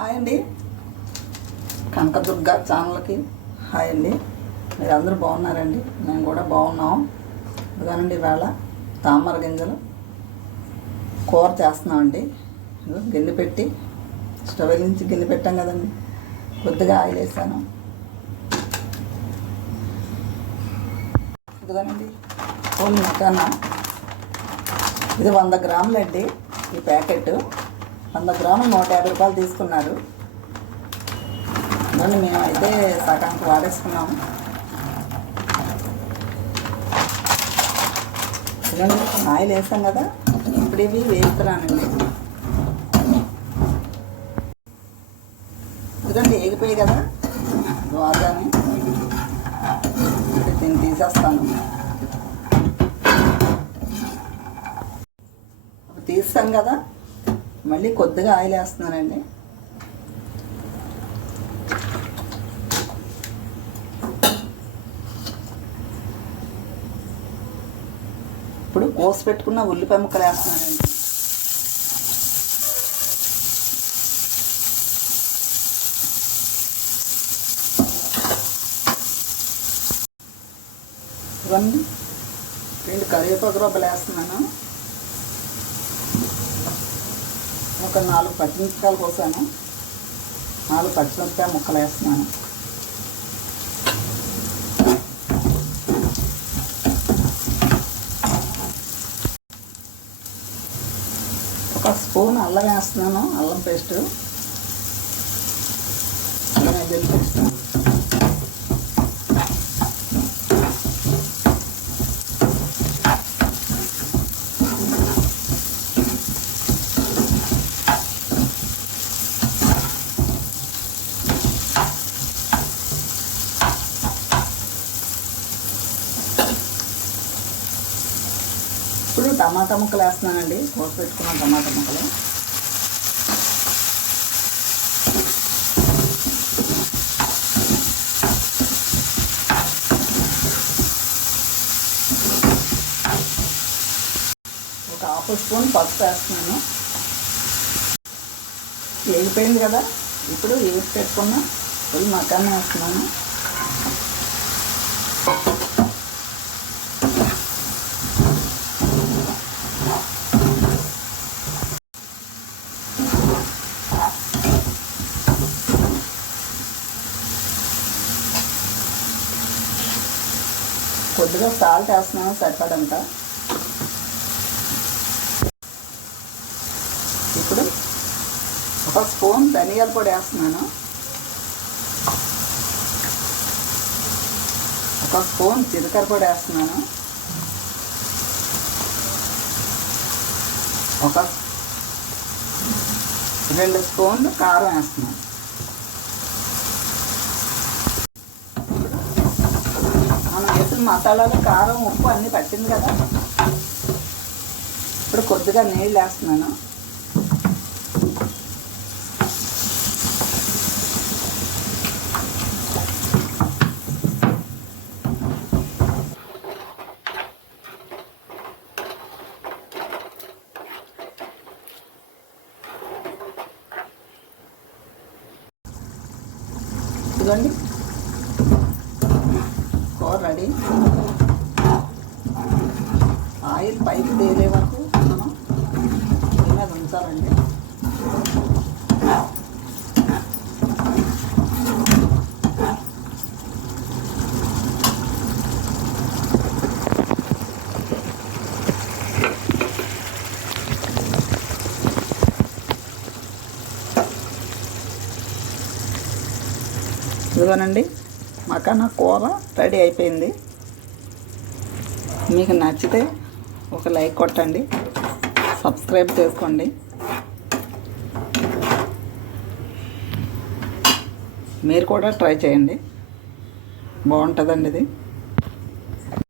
Hi అండి. కనకదుర్గ ఛానల్కి hi అండి. మీరు అందరూ బాగున్నారండి? మేము కూడా బాగున్నాం. ఇదిగానండి ఇవాళ తామర గింజలు కూర చేస్తున్నామండి. గిన్నె పెట్టి స్టవ్ నుంచి గిన్నె పెట్టాం కదండి. కొద్దిగా ఆయిల్ వేసాను. ఇదిగోనండి హోల్ మకానా ఇది వంద గ్రాములండి ఈ ప్యాకెట్. వంద గ్రాములు నూట యాభై రూపాయలు తీసుకున్నారు. అందులో మేమైతే సగానికి వాడేసుకున్నాము. ఆయిల్ వేసాం కదా ఇప్పుడు ఇవి వేస్తున్నానండి ఇదండి వేగిపోయి కదా. ద్వారాని దీన్ని తీసేస్తాను. తీస్తాం కదా. మళ్ళీ కొద్దిగా ఆయిల్ వేస్తున్నానండి. ఇప్పుడు కోసి పెట్టుకున్న ఉల్లిపాయ ముక్కలు వేస్తున్నానండి. ఇవన్నీ రెండు కరివేపాకు రూపాయలు వేస్తున్నాను. ఒక నాలుగు పచ్చిమిరపకాయలు కోసాను. నాలుగు పచ్చిమిరపకాయ ముక్కలు వేస్తున్నాను. ఒక స్పూన్ అల్లం వేస్తున్నాను అల్లం పేస్ట్. అల్లం వెల్లుల్లి ఇప్పుడు టమాటా ముక్కలు వేస్తున్నానండి. కోసి పెట్టుకున్న టమాటా ముక్కలు. ఒక హాఫ్ స్పూన్ పసుపు వేస్తున్నాను. వేగిపోయింది కదా? ఇప్పుడు వేసి పెట్టుకున్న ఫుల్ మకాన్ని వేస్తున్నాను. కొద్దిగా సాల్ట్ వేస్తున్నాను సరిపడంత. ఇప్పుడు ఒక స్పూన్ ధనియాల పొడి వేస్తున్నాను. ఒక స్పూన్ జీలకర్ర పొడి వేస్తున్నాను. ఒక రెండు స్పూన్లు కారం వేస్తున్నాను. ఇప్పుడు మసాలాలు కారం ఉప్పు అన్నీ పట్టింది కదా. ఇప్పుడు కొద్దిగా నీళ్ళు వేస్తున్నాను. ఇదిగోండి. కూర ఆయిల్ పైకి తేలే వరకు మనం పొయ్యి మీద ఉంచాలండి ఇదిగోనండి. మకానా కూర రెడీ అయిపోయింది. మీకు నచ్చితే ఒక లైక్ కొట్టండి. సబ్స్క్రైబ్ చేసుకోండి. మీరు కూడా ట్రై చేయండి. బాగుంటుందండి ఇది.